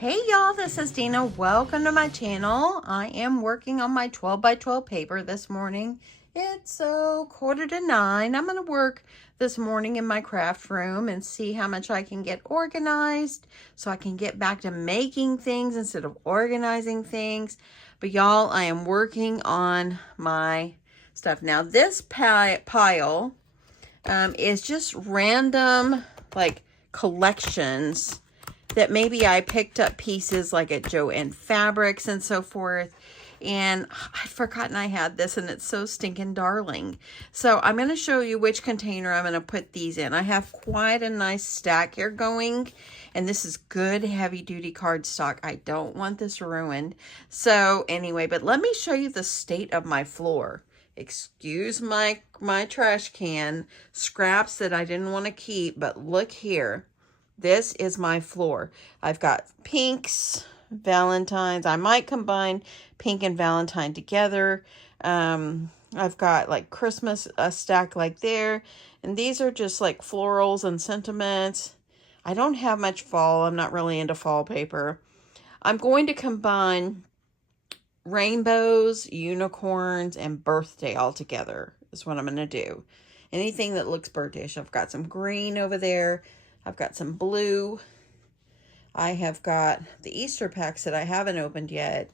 Hey y'all, this is Deanna. Welcome to my channel. I am working on my 12 by 12 paper this morning. It's 8:45. I'm going to work this morning in my craft room and see how much I can get organized so I can get back to making things instead of organizing things. But y'all, I am working on my stuff. Now this pile is just random like collections that maybe I picked up pieces like at Joann Fabrics and so forth. And I'd forgotten I had this and it's so stinking darling. So I'm going to show you which container I'm going to put these in. I have quite a nice stack here going. And this is good heavy duty cardstock. I don't want this ruined. So anyway, but let me show you the state of my floor. Excuse my trash can scraps that I didn't want to keep, but look here. This is my floor. I've got pinks, Valentine's. I might combine pink and Valentine together. I've got like Christmas, a stack like there. And these are just like florals and sentiments. I don't have much fall. I'm not really into fall paper. I'm going to combine rainbows, unicorns, and birthday all together is what I'm going to do. Anything that looks birthdayish. I've got some green over there. I've got some blue. I have got the Easter packs that I haven't opened yet.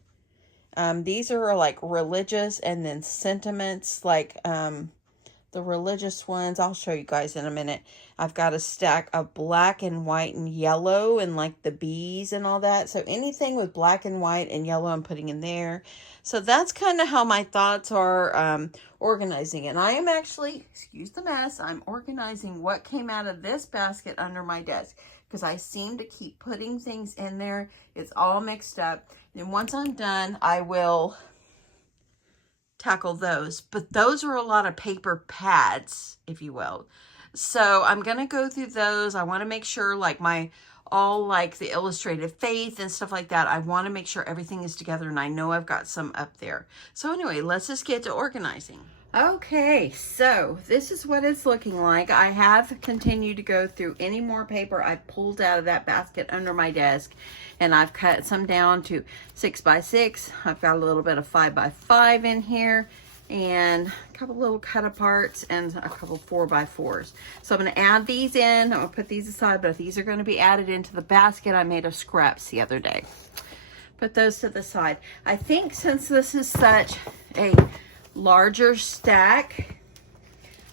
These are like religious and then sentiments, like the religious ones. I'll show you guys in a minute. I've got a stack of black and white and yellow and like the bees and all that. So anything with black and white and yellow I'm putting in there. So that's kind of how my thoughts are organizing. And I am actually, excuse the mess, I'm organizing what came out of this basket under my desk. Because I seem to keep putting things in there. It's all mixed up. And once I'm done, I will tackle those. But those are a lot of paper pads, if you will. So I'm going to go through those. I want to make sure like all like the illustrated faith and stuff like that. I want to make sure everything is together, and I know I've got some up there. So anyway, let's just get to organizing. Okay, so this is what it's looking like. I have continued to go through any more paper I pulled out of that basket under my desk, and I've cut some down to 6 by 6. I've got a little bit of 5 by 5 in here, and a couple little cut aparts and a couple 4 by 4s. So I'm going to add these in. I'm going to put these aside, but these are going to be added into the basket I made of scraps the other day. Put those to the side. I think since this is such a larger stack,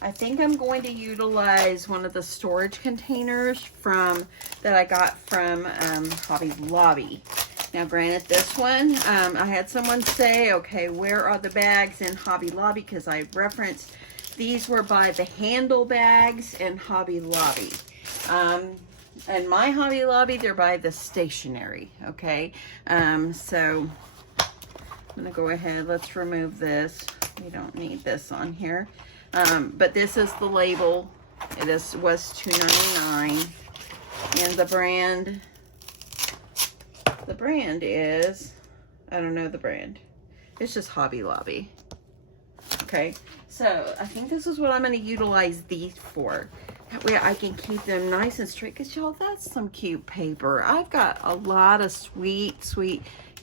I think I'm going to utilize one of the storage containers that I got from Hobby Lobby. Now granted, this one, I had someone say, okay, where are the bags in Hobby Lobby? Because I referenced these were by the handle bags in Hobby Lobby. And my Hobby Lobby, they're by the stationery, okay? So I'm gonna go ahead, let's remove this. We don't need this on here. But this is the label. Was $2.99. And the brand is, I don't know the brand. It's just Hobby Lobby. Okay, so I think this is what I'm gonna utilize these for. That way I can keep them nice and straight, because y'all, that's some cute paper. I've got a lot of sweet,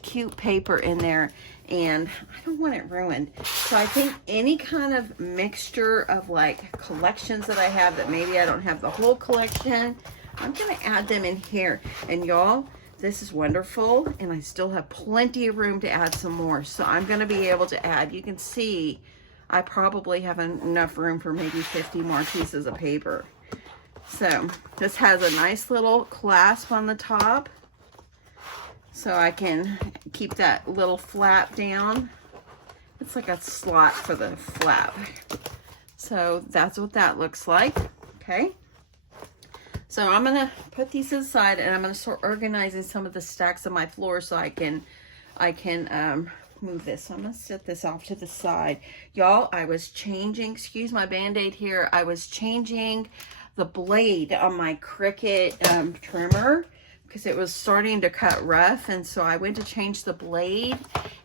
cute paper in there, and I don't want it ruined. So I think any kind of mixture of like collections that I have that maybe I don't have the whole collection, I'm gonna add them in here. And y'all, this is wonderful, and I still have plenty of room to add some more. So I'm gonna be able to add, you can see I probably have enough room for maybe 50 more pieces of paper. So this has a nice little clasp on the top, so I can keep that little flap down. It's like a slot for the flap. So that's what that looks like, okay? So I'm gonna put these aside, and I'm gonna start organizing some of the stacks on my floor so I can move this. So I'm gonna set this off to the side. Y'all, I was changing, excuse my Band-Aid here, I was changing the blade on my Cricut trimmer, because it was starting to cut rough, and so I went to change the blade,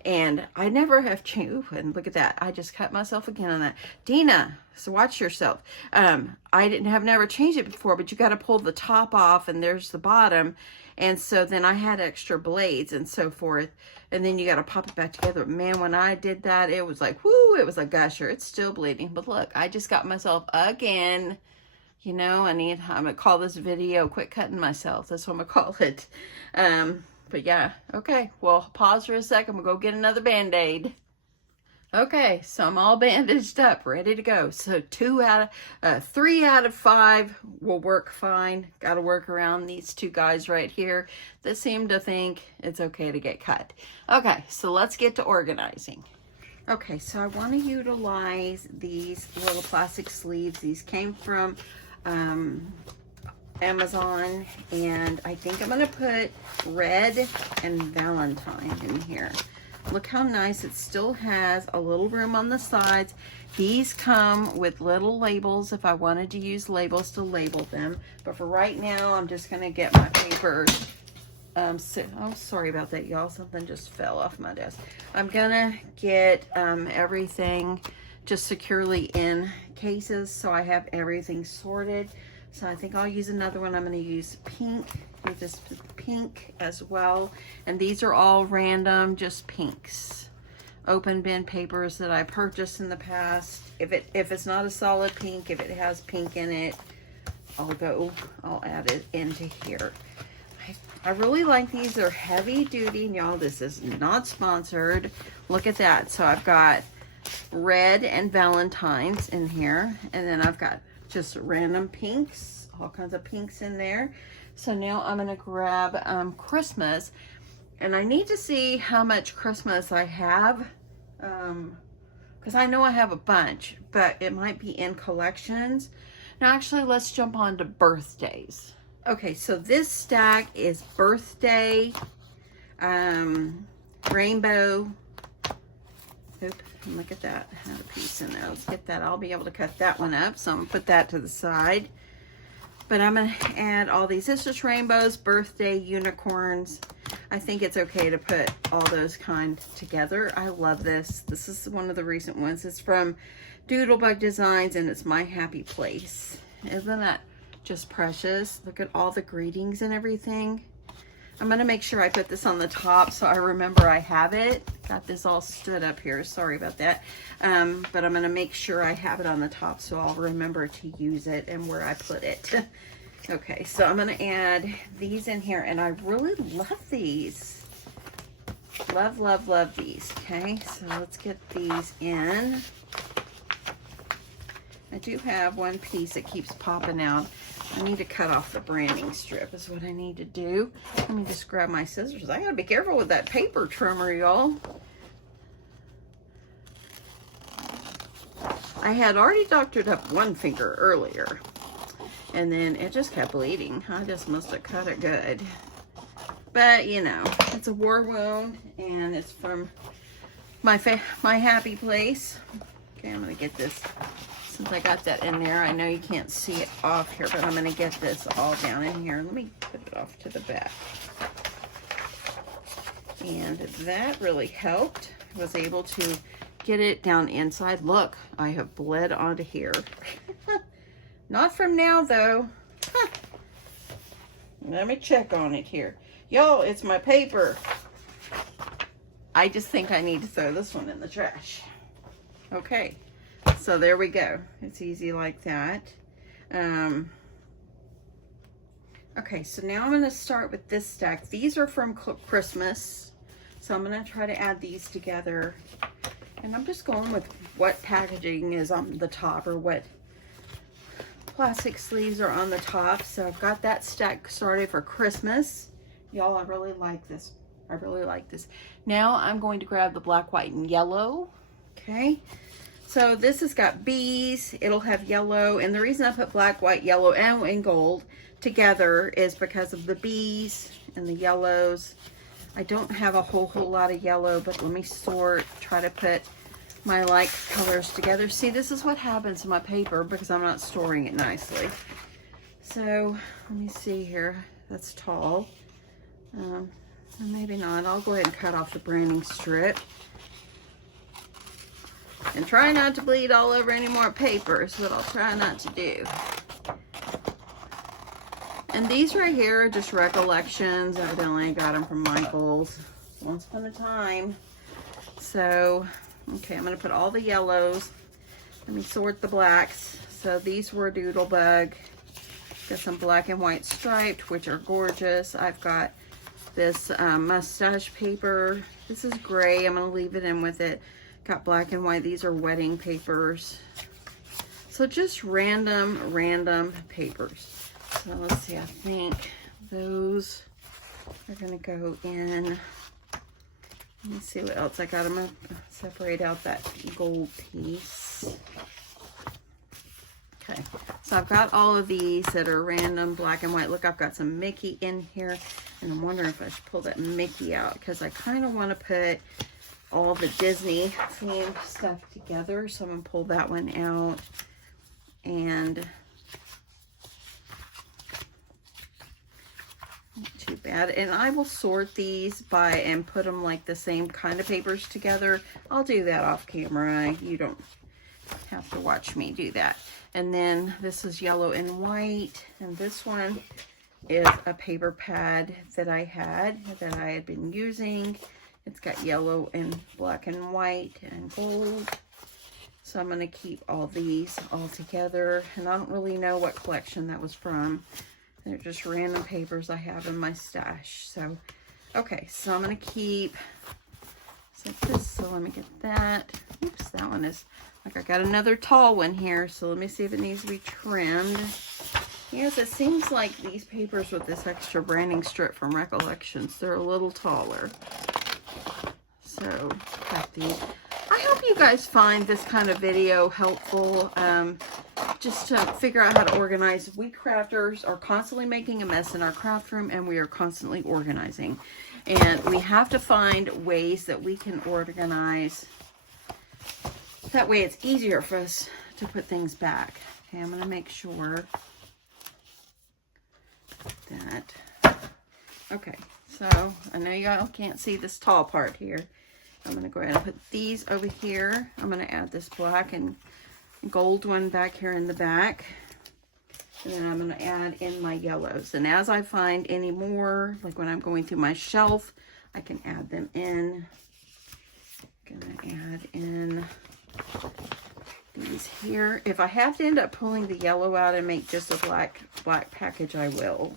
And I never have changed. And look at that. I just cut myself again on that. Deanna, so watch yourself. I never changed it before, but you got to pull the top off and there's the bottom. And so then I had extra blades and so forth. And then you got to pop it back together. Man, when I did that, it was like, whoo, it was a gusher. It's still bleeding. But look, I just got myself again. You know, I'm going to call this video Quit Cutting Myself. That's what I'm going to call it. But yeah, okay. Well, pause for a second. We'll go get another Band-Aid. Okay, so I'm all bandaged up, ready to go. So 3 out of 5 will work fine. Got to work around these two guys right here that seem to think it's okay to get cut. Okay, so let's get to organizing. Okay, so I want to utilize these little plastic sleeves. These came from Amazon, and I think I'm going to put red and Valentine in here. Look how nice. It still has a little room on the sides. These come with little labels if I wanted to use labels to label them. But for right now, I'm just going to get my paper. Oh, sorry about that, y'all. Something just fell off my desk. I'm going to get everything just securely in cases so I have everything sorted. So I think I'll use another one. I'm going to use pink. With this pink as well, and these are all random, just pinks, open bin papers that I purchased in the past. If it's not a solid pink, if it has pink in it, I'll add it into here. I really like these. They're heavy duty, and y'all, this is not sponsored. Look at that. So I've got red and Valentine's in here, and then I've got just random pinks, all kinds of pinks in there. So now I'm going to grab Christmas, and I need to see how much Christmas I have, because I know I have a bunch, but it might be in collections. Now actually, let's jump on to birthdays. Okay, so this stack is birthday, rainbow. Oop, look at that. I had a piece in there. Let's get that. I'll be able to cut that one up, so I'm going to put that to the side. But I'm going to add all these. This is rainbows, birthday, unicorns. I think it's okay to put all those kind together. I love this. This is one of the recent ones. It's from Doodlebug Designs, and it's My Happy Place. Isn't that just precious? Look at all the greetings and everything. I'm going to make sure I put this on the top so I remember I have it. Got this all stood up here. Sorry about that. But I'm going to make sure I have it on the top so I'll remember to use it and where I put it. Okay, so I'm going to add these in here, and I really love these. Love, love, love these. Okay, so let's get these in. I do have one piece that keeps popping out. I need to cut off the branding strip is what I need to do. Let me just grab my scissors. I gotta be careful with that paper trimmer, y'all. I had already doctored up one finger earlier, and then it just kept bleeding. I just must have cut it good. But, you know, it's a war wound, and it's from my happy place. Okay, I'm gonna get this. Since I got that in there, I know you can't see it off here, but I'm going to get this all down in here. Let me put it off to the back. And that really helped. I was able to get it down inside. Look, I have bled onto here. Not from now, though. Let me check on it here. Y'all, it's my paper. I just think I need to throw this one in the trash. Okay. So there we go. It's easy like that. Okay, so now I'm going to start with this stack. These are from Christmas. So I'm going to try to add these together. And I'm just going with what packaging is on the top, or what plastic sleeves are on the top. So I've got that stack started for Christmas. Y'all, I really like this. I really like this. Now I'm going to grab the black, white, and yellow. Okay. So this has got bees, it'll have yellow, and the reason I put black, white, yellow, and gold together is because of the bees and the yellows. I don't have a whole lot of yellow, but let me try to put my like colors together. See, this is what happens to my paper because I'm not storing it nicely. So let me see here, that's tall. Maybe not. I'll go ahead and cut off the branding strip. And try not to bleed all over any more paper is what I'll try not to do. And these right here are just recollections. Evidently I got them from Michael's once upon a time. So, okay, I'm going to put all the yellows. Let me sort the blacks. So these were Doodlebug. Got some black and white striped, which are gorgeous. I've got this mustache paper. This is gray. I'm going to leave it in with it. Got black and white. These are wedding papers. So just random papers. So let's see, I think those are going to go in. Let me see what else I got. I'm going to separate out that gold piece. Okay, so I've got all of these that are random black and white. Look, I've got some Mickey in here, and I'm wondering if I should pull that Mickey out because I kind of want to put all the Disney themed stuff together. So I'm going to pull that one out. And not too bad. And I will sort these by and put them like the same kind of papers together. I'll do that off camera. You don't have to watch me do that. And then this is yellow and white. And this one is a paper pad that I had been using. It's got yellow and black and white and gold. So I'm going to keep all these all together. And I don't really know what collection that was from. They're just random papers I have in my stash. So, okay, so I'm going to keep this. So let me get that. Oops, that one is, like I got another tall one here. So let me see if it needs to be trimmed. Yes, it seems like these papers with this extra branding strip from Recollections, they're a little taller. So, got these. I hope you guys find this kind of video helpful. Just to figure out how to organize. We crafters are constantly making a mess in our craft room, and we are constantly organizing. And we have to find ways that we can organize. That way it's easier for us to put things back. Okay, I'm going to make sure that. Okay, so I know y'all can't see this tall part here. I'm going to go ahead and put these over here. I'm going to add this black and gold one back here in the back. And then I'm going to add in my yellows. And as I find any more, like when I'm going through my shelf, I can add them in. I'm going to add in these here. If I have to end up pulling the yellow out and make just a black package, I will.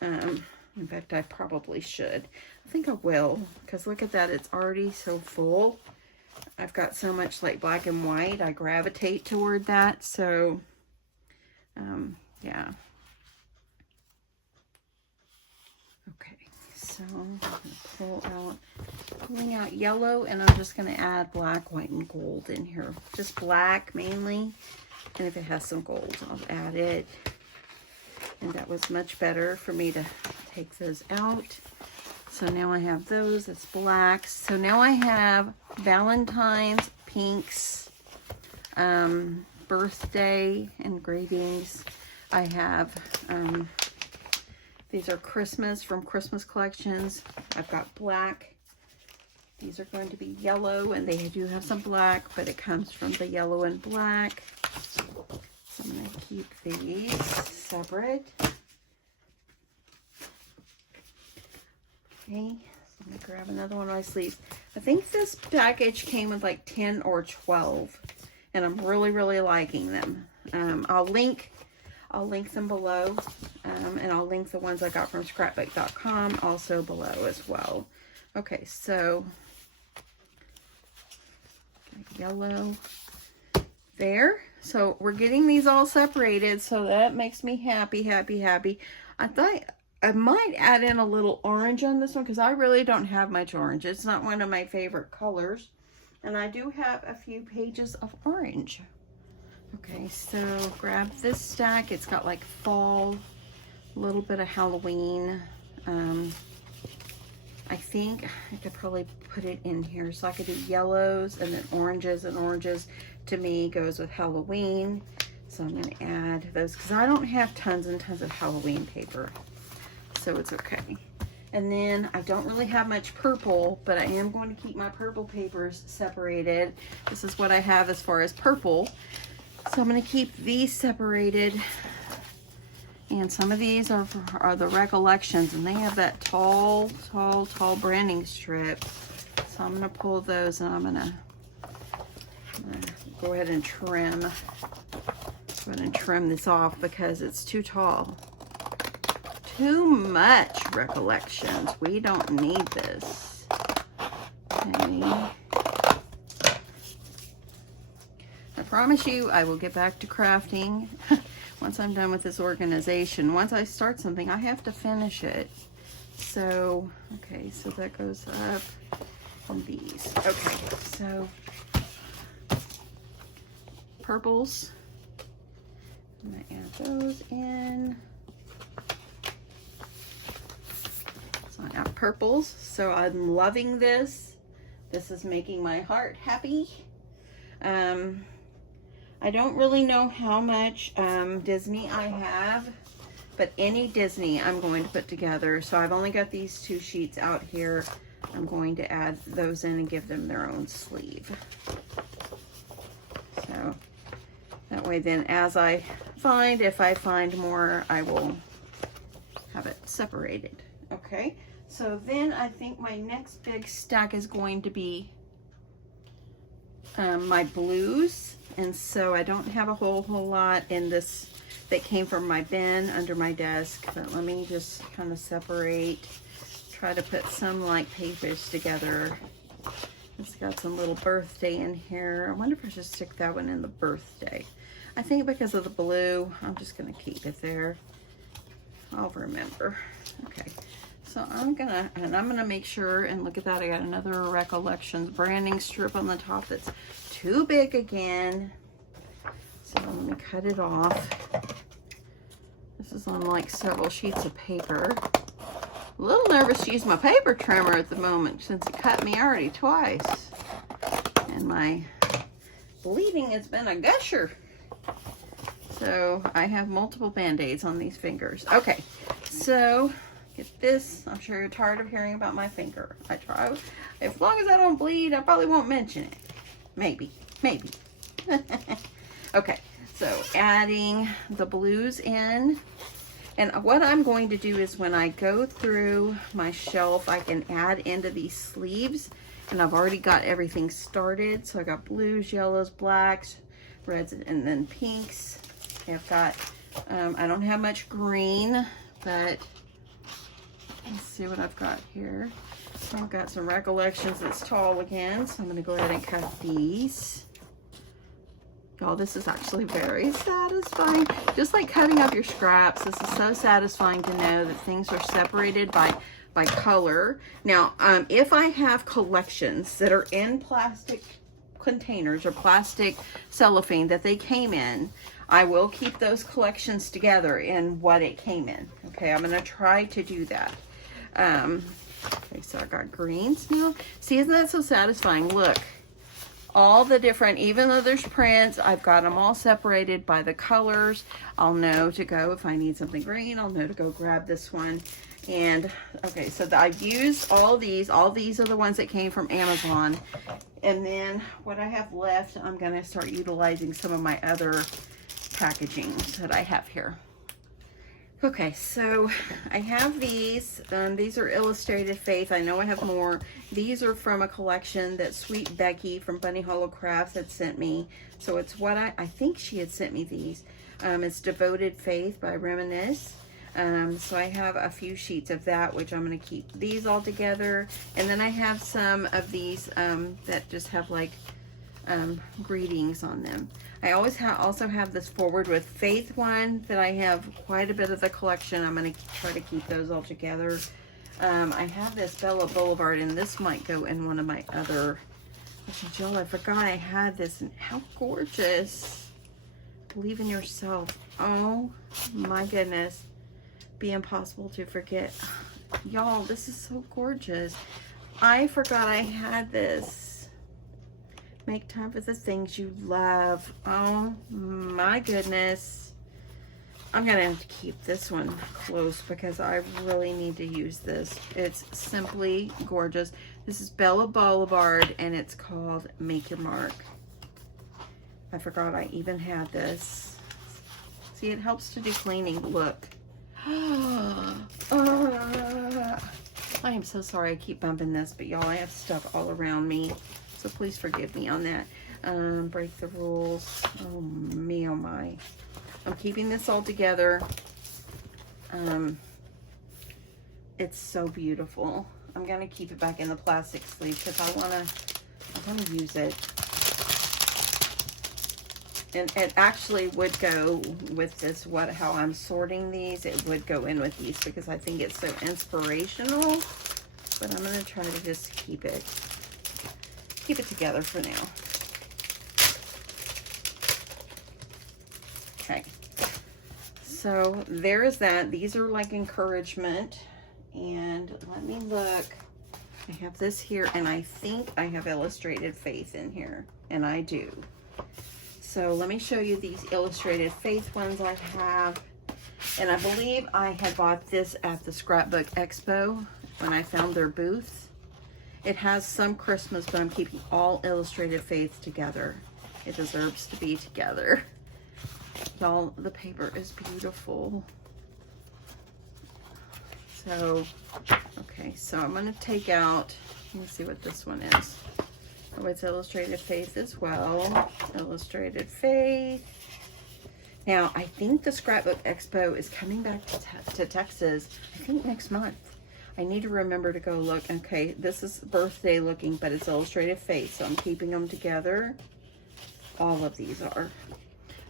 In fact, I probably should. I think I will, because look at that. It's already so full. I've got so much like black and white. I gravitate toward that. So, yeah. Okay, so I'm going to pulling out yellow, and I'm just going to add black, white, and gold in here. Just black mainly. And if it has some gold, I'll add it. And that was much better for me to take those out. So now I have those, it's blacks. So now I have Valentine's, pinks, birthday engravings. I have, these are Christmas from Christmas collections. I've got black. These are going to be yellow, and they do have some black, but it comes from the yellow and black. So I'm going to keep these separate. Okay, so I'm going to grab another one of my sleeves. I think this package came with like 10 or 12, and I'm really, really liking them. I'll link them below, and I'll link the ones I got from scrapbook.com also below as well. Okay, so yellow there. So we're getting these all separated, so that makes me happy, happy, happy. I thought I might add in a little orange on this one because I really don't have much orange. It's not one of my favorite colors. And I do have a few pages of orange. Okay, so grab this stack. It's got like fall, a little bit of Halloween. I think I could probably put it in here. So I could do yellows and then oranges, and oranges to me goes with Halloween. So I'm going to add those because I don't have tons and tons of Halloween paper. So it's okay. And then I don't really have much purple, but I am going to keep my purple papers separated. This is what I have as far as purple. So I'm going to keep these separated. And some of these are the recollections, and they have that tall branding strip. So I'm going to pull those, and I'm going to go ahead and trim. Go ahead and trim this off because it's too tall. Too much recollections. We don't need this. Okay. I promise you I will get back to crafting once I'm done with this organization. Once I start something, I have to finish it. So, okay, so that goes up on these. Okay, so purples. I'm gonna add those in. So I have purples. So I'm loving this. This is making my heart happy. I don't really know how much Disney I have, but any Disney I'm going to put together. So I've only got these 2 sheets out here. I'm going to add those in and give them their own sleeve. So that way then as I find, if I find more, I will have it separated. Okay, so then I think my next big stack is going to be my blues. And so I don't have a whole lot in this that came from my bin under my desk, but let me just kind of separate, try to put some like papers together. It's got some little birthday in here. I wonder if I should stick that one in the birthday. I think because of the blue, I'm just gonna keep it there. I'll remember. Okay, so I'm gonna make sure, and look at that, I got another Recollections branding strip on the top that's too big again. So let me cut it off. This is on like several sheets of paper. A little nervous to use my paper trimmer at the moment since it cut me already twice. And my bleeding has been a gusher. So I have multiple band-aids on these fingers. Okay, so get this. I'm sure you're tired of hearing about my finger. I try. As long as I don't bleed, I probably won't mention it. Maybe. Okay, so adding the blues in. And what I'm going to do is when I go through my shelf, I can add into these sleeves. And I've already got everything started. So I got blues, yellows, blacks, reds, and then pinks. I've got, I don't have much green, but let's see what I've got here. I've got some Recollections that's tall again, so I'm going to go ahead and cut these. Y'all, this is actually very satisfying. Just like cutting up your scraps, this is so satisfying to know that things are separated by color. Now, if I have collections that are in plastic containers or plastic cellophane that they came in, I will keep those collections together in what it came in. Okay, I'm going to try to do that. Okay, so I got greens now. See, isn't that so satisfying? Look, all the different, even though there's prints, I've got them all separated by the colors. I'll know to go, if I need something green, I'll know to go grab this one. And okay, so I've used all these are the ones that came from Amazon. And then what I have left, I'm going to start utilizing some of my other packaging that I have here. Okay, so I have these. These are Illustrated Faith. I know I have more. These are from a collection that Sweet Becky from Bunny Hollow Crafts had sent me. So it's what I think she had sent me these. It's Devoted Faith by Reminisce. So I have a few sheets of that, which I'm going to keep these all together. And then I have some of these that just have like greetings on them. I always also have this Forward with Faith one that I have quite a bit of the collection. I'm going to try to keep those all together. I have this Bella Boulevard, and this might go in one of my other. Jill, I forgot I had this. And how gorgeous. Believe in yourself. Oh my goodness. Be impossible to forget. Y'all, this is so gorgeous. I forgot I had this. Make time for the things you love. Oh my goodness. I'm gonna have to keep this one close because I really need to use this. It's simply gorgeous. This is Bella Boulevard and it's called Make Your Mark. I forgot I even had this. See, it helps to do cleaning. Look. I am so sorry I keep bumping this, but y'all, I have stuff all around me, so please forgive me on that. Break the rules. Oh me, oh my. I'm keeping this all together. It's so beautiful. I'm gonna keep it back in the plastic sleeve because I wanna use it. And it actually would go with this, how I'm sorting these. It would go in with these because I think it's so inspirational. But I'm gonna try to just keep it together for now. Okay. So there is that. These are like encouragement. And let me look. I have this here, and I think I have Illustrated Faith in here, and I do. So let me show you these Illustrated Faith ones I have. And I believe I had bought this at the Scrapbook Expo when I found their booth. It has some Christmas, but I'm keeping all Illustrated Faith together. It deserves to be together. Y'all, the paper is beautiful. So, okay, so I'm going to take out, let me see what this one is. Oh, it's Illustrated Faith as well. Illustrated Faith. Now, I think the Scrapbook Expo is coming back to Texas, I think next month. I need to remember to go look. Okay, this is birthday looking, but it's Illustrated Faith, so I'm keeping them together. All of these are.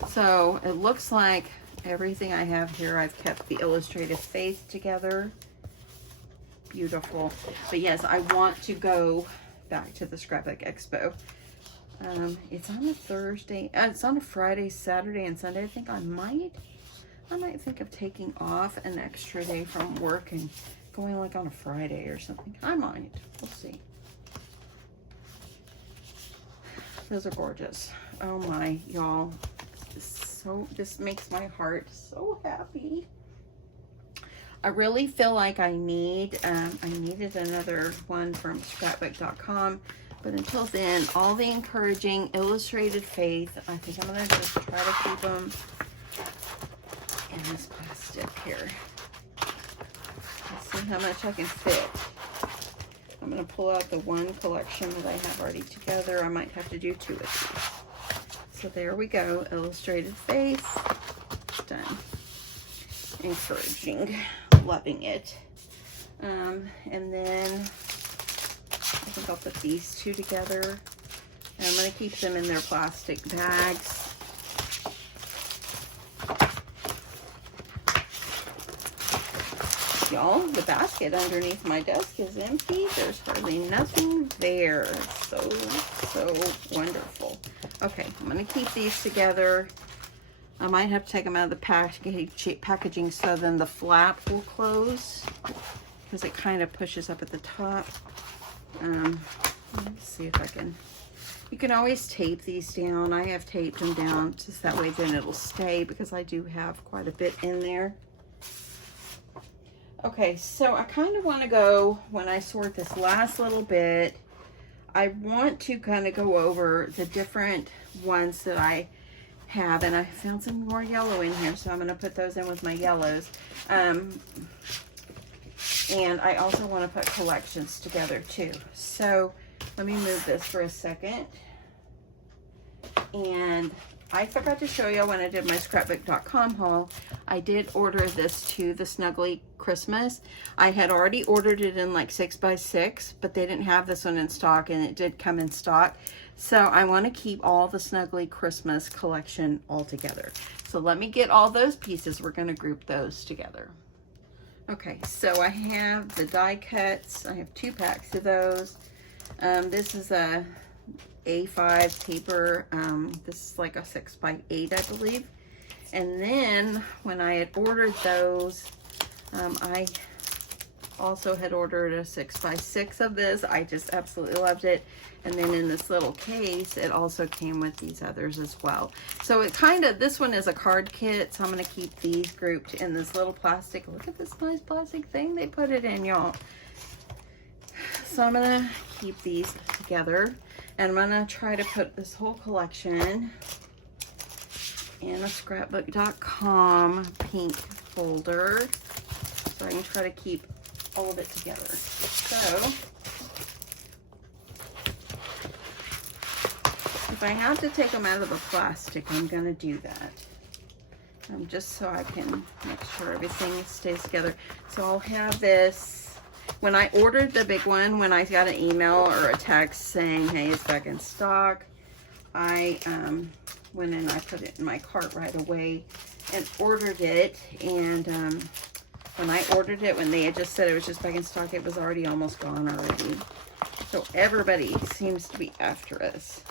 So it looks like everything I have here, I've kept the Illustrated Faith together. Beautiful. But yes, I want to go back to the Scrapbook Expo. It's on a Thursday. It's on a Friday, Saturday, and Sunday. I think I might think of taking off an extra day from work and going like on a Friday or something. I might. We'll see. Those are gorgeous. Oh my, y'all. This makes my heart so happy. I really feel like I needed another one from scrapbook.com, but until then, all the encouraging Illustrated Faith, I think I'm going to just try to keep them in this plastic here. Let's see how much I can fit. I'm going to pull out the one collection that I have already together. I might have to do 2 of these. So there we go, Illustrated Faith, done. Encouraging, loving it. And then I think I'll put these 2 together. And I'm going to keep them in their plastic bags. Y'all, the basket underneath my desk is empty. There's hardly nothing there. So wonderful. Okay, I'm going to keep these together. I might have to take them out of the packaging so then the flap will close because it kind of pushes up at the top. Let's see if I can. You can always tape these down. I have taped them down just that way then it'll stay because I do have quite a bit in there. Okay, so I kind of want to go, when I sort this last little bit, I want to kind of go over the different ones that I have, and I found some more yellow in here, so I'm going to put those in with my yellows. And I also want to put collections together too. So let me move this for a second. And I forgot to show you when I did my scrapbook.com haul, I did order this to the Snuggly Christmas. I had already ordered it in like 6x6, but they didn't have this one in stock, and it did come in stock. So I want to keep all the Snuggly Christmas collection all together. So let me get all those pieces. We're going to group those together. Okay, so I have the die cuts. I have 2 packs of those. This is a A5 paper. This is like a 6x8, I believe. And then when I had ordered those, I also had ordered a 6x6 of this. I just absolutely loved it. And then in this little case, it also came with these others as well. So it kind of, this one is a card kit, so I'm going to keep these grouped in this little plastic. Look at this nice plastic thing they put it in, y'all. So I'm going to keep these together, and I'm going to try to put this whole collection in a scrapbook.com pink folder, so I can try to keep all of it together. So if I have to take them out of the plastic, I'm going to do that. Just so I can make sure everything stays together. So I'll have this. When I ordered the big one, when I got an email or a text saying, hey, it's back in stock, I went in, I put it in my cart right away and ordered it. And when I ordered it, when they had just said it was just back in stock, it was already almost gone already. So everybody seems to be after us.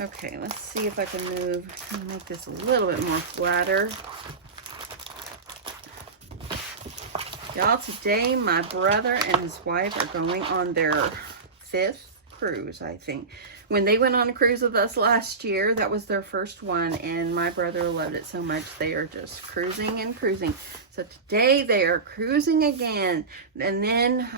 Okay, let's see if I can make this a little bit more flatter. Y'all, today my brother and his wife are going on their 5th cruise, I think. When they went on a cruise with us last year, that was their first one, and my brother loved it so much they are just cruising and cruising. So today they are cruising again, and then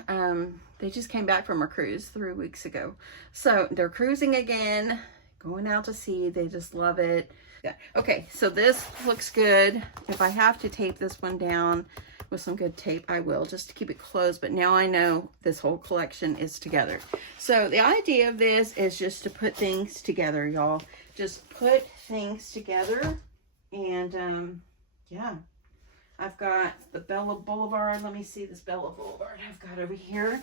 they just came back from a cruise 3 weeks ago. So they're cruising again, going out to sea. They just love it. Yeah. Okay, so this looks good. If I have to tape this one down with some good tape, I will, just to keep it closed. But now I know this whole collection is together. So the idea of this is just to put things together, y'all. Just put things together. And yeah, I've got the Bella Boulevard. Let me see this Bella Boulevard I've got over here.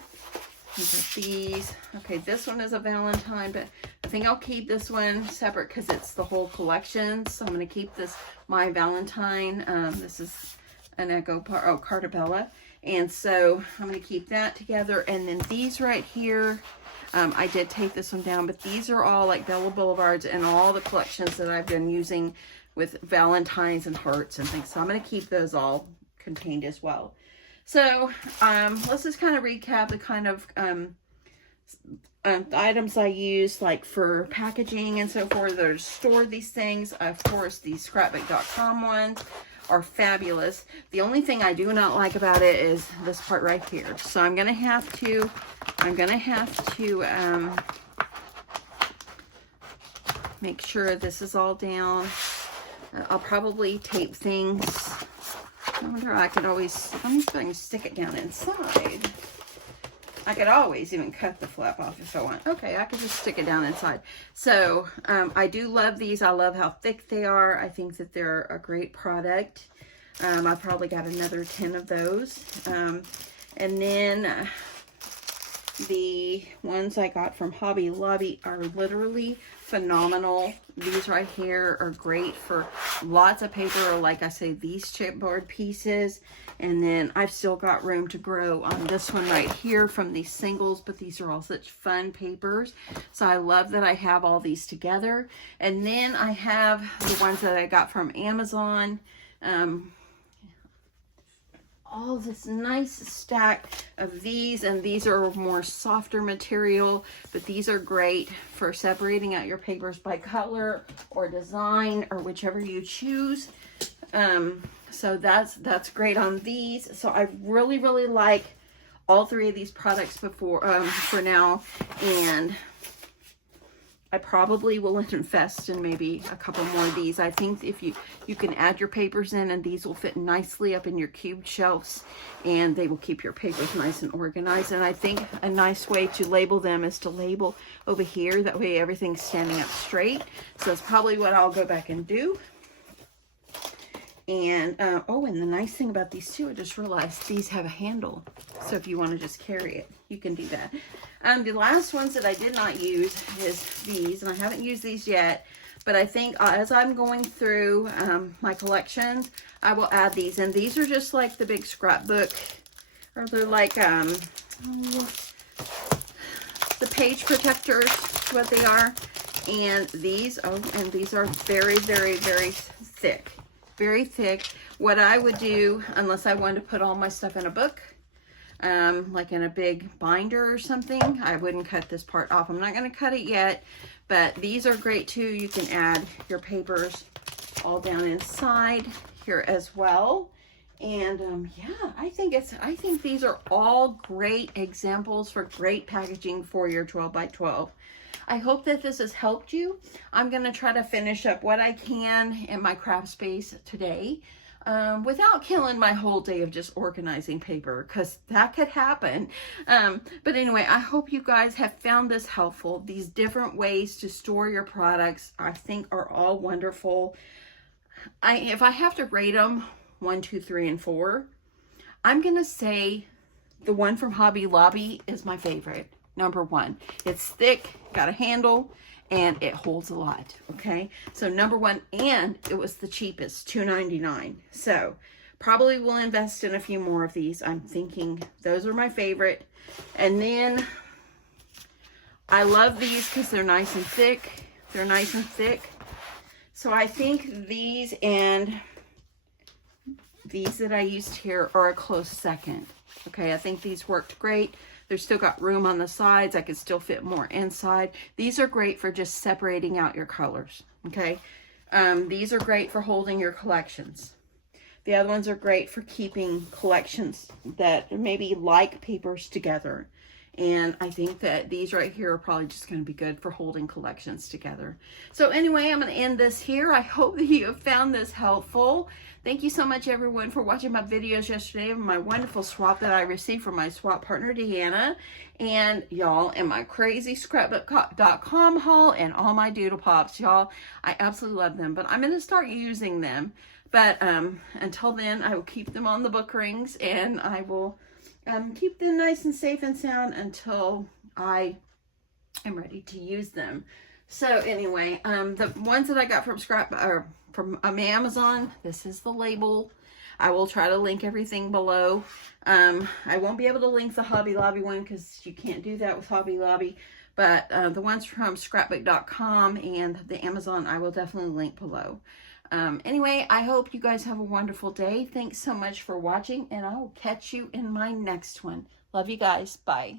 I've got these. Okay, this one is a Valentine, but I think I'll keep this one separate because it's the whole collection. So I'm going to keep this My Valentine. This is an Echo Cartabella, and so I'm going to keep that together. And then these right here, I did take this one down, but these are all like Bella Boulevards and all the collections that I've been using with Valentines and hearts and things. So I'm going to keep those all contained as well. So let's just kind of recap the kind of items I use, like for packaging and so forth, that are stored these things. Of course, these scrapbook.com ones are fabulous. The only thing I do not like about it is this part right here. So I'm gonna have to make sure this is all down. I'll probably tape things. I wonder, I could always, I'm just going to stick it down inside. I could always even cut the flap off if I want. Okay, I could just stick it down inside. So I do love these. I love how thick they are. I think that they're a great product. I probably got another 10 of those. And then the ones I got from Hobby Lobby are literally phenomenal. These right here are great for lots of paper, or like I say, these chipboard pieces. And then I've still got room to grow on this one right here from these singles, but these are all such fun papers. So I love that I have all these together. And then I have the ones that I got from Amazon. All this nice stack of these, and these are more softer material, but these are great for separating out your papers by color or design or whichever you choose. So that's great on these. So I really like all 3 of these products for now, and I probably will invest in maybe a couple more of these. I think if you can add your papers in, and these will fit nicely up in your cubed shelves, and they will keep your papers nice and organized. And I think a nice way to label them is to label over here. That way everything's standing up straight. So that's probably what I'll go back and do. And oh, and the nice thing about these too, I just realized these have a handle. So if you want to just carry it, you can do that. The last ones that I did not use is these, and I haven't used these yet, but I think as I'm going through my collections, I will add these. And these are just like the big scrapbook, or they're like the page protectors, what they are. And these, and these are very thick. Very thick. What I would do, unless I wanted to put all my stuff in a book, like in a big binder or something. I wouldn't cut this part off. I'm not going to cut it yet, but these are great too. You can add your papers all down inside here as well. And yeah, I think these are all great examples for great packaging for your 12 by 12. I hope that this has helped you. I'm going to try to finish up what I can in my craft space today without killing my whole day of just organizing paper, because that could happen. But anyway, I hope you guys have found this helpful. These different ways to store your products, I think, are all wonderful. If I have to rate them 1, 2, 3, and 4, I'm going to say the one from Hobby Lobby is my favorite. Number 1. It's thick, got a handle, and it holds a lot. Okay, so number 1, and it was the cheapest, $2.99. So probably will invest in a few more of these. I'm thinking those are my favorite. And then I love these because they're nice and thick. They're nice and thick. So I think these and these that I used here are a close second. Okay, I think these worked great. They've still got room on the sides. I could still fit more inside. These are great for just separating out your colors. Okay, these are great for holding your collections. The other ones are great for keeping collections that maybe like papers together. And I think that these right here are probably just going to be good for holding collections together. So anyway, I'm going to end this here. I hope that you have found this helpful. Thank you so much, everyone, for watching my videos yesterday of my wonderful swap that I received from my swap partner, Deanna. And y'all, and my crazy scrapbook.com haul and all my doodle pops, y'all. I absolutely love them, but I'm going to start using them. But until then, I will keep them on the book rings, and I will keep them nice and safe and sound until I am ready to use them. So anyway, the ones that I got from from Amazon, this is the label. I will try to link everything below. I won't be able to link the Hobby Lobby one because you can't do that with Hobby Lobby. But the ones from scrapbook.com and the Amazon, I will definitely link below. Anyway, I hope you guys have a wonderful day. Thanks so much for watching, and I will catch you in my next one. Love you guys. Bye.